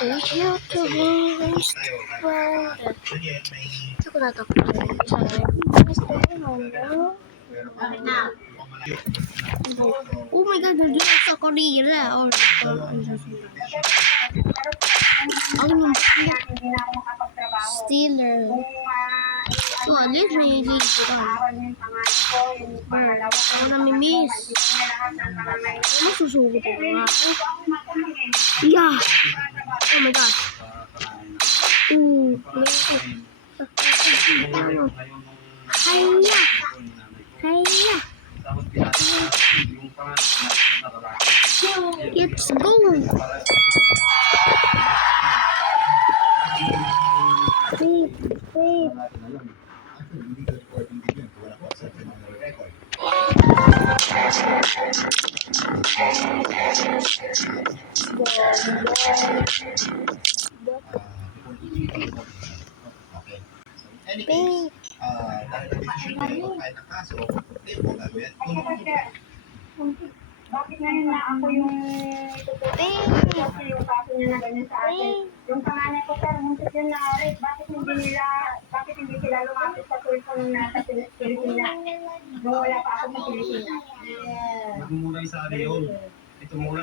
It's YouTubers world. Ito ko natakot sa oh my god, nandun sa Korea or Steeler. So, at least may dito ka. Ako nami-miss. Ano susugod ko nga? Yeah! Oh my god. Ooh. Hiya! Hiya! Let's go! Wait, wait. Anyway, dahil nag-issue ng kaso, ito po gagawin. Bakit ngayon na ako yung kasi yung kaso niya na ganyan sa akin. Yung panganay ko sir, muntik yun na rape. Bakit hindi sila lumapit sa tulpo nung nasa Pilipinas? Nung wala pa ako sa Pilipinas. Nagmumulay sa yun. Ito muna.